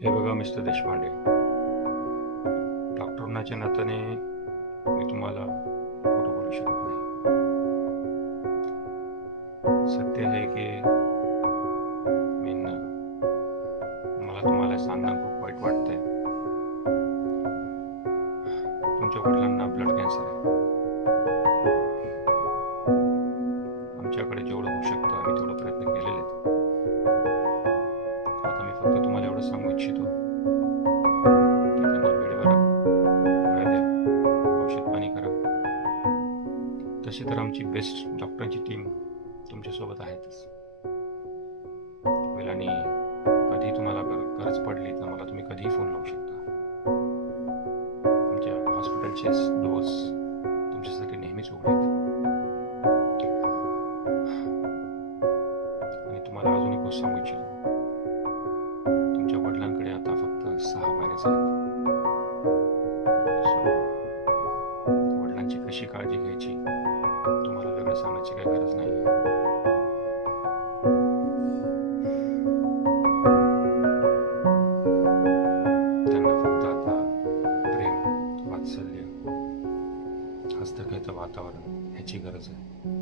हे बघा mister Deshpande, doctor होण्याच्या नात्याने मी तुम्हाला खोटं बोलू शकत नाही. सत्य आहे की मला तुम्हाला सांगणं खूप वाईट वाटतंय. तुमच्या वडिलांना ब्लड कॅन्सर आहे. आमच्याकडे जेवढं होऊ शकतं आम्ही तेवढं प्रयत्न केलेले आहेत. आता मी फक्त तुम्हाला एवढं सांगू इच्छितो की त्यांना वेळेवर गोळ्या द्या, औषध पाणी करा. तशी तर आमची बेस्ट डॉक्टरांची टीम तुमच्यासोबत आहेतच. वेळाने कधी तुम्हाला गरज पडली तर मला तुम्ही कधीही फोन लावू शकता. आमच्या हॉस्पिटलचे डोर्स तुमच्यासाठी नेहमीच उघडे आहेत. आणि तुम्हाला अजून एक गोष्ट सांगू इच्छितो, तुमच्या वडिलांकडे आता फक्त 6 महिनेच आहेत. वडिलांची कशी काळजी घ्यायची तुम्हाला वेगळं सांगण्याची काही गरज नाही. त्यांना फक्त आता प्रेम, वात्सल्य, हस्तगत वातावरण ह्याची गरज आहे.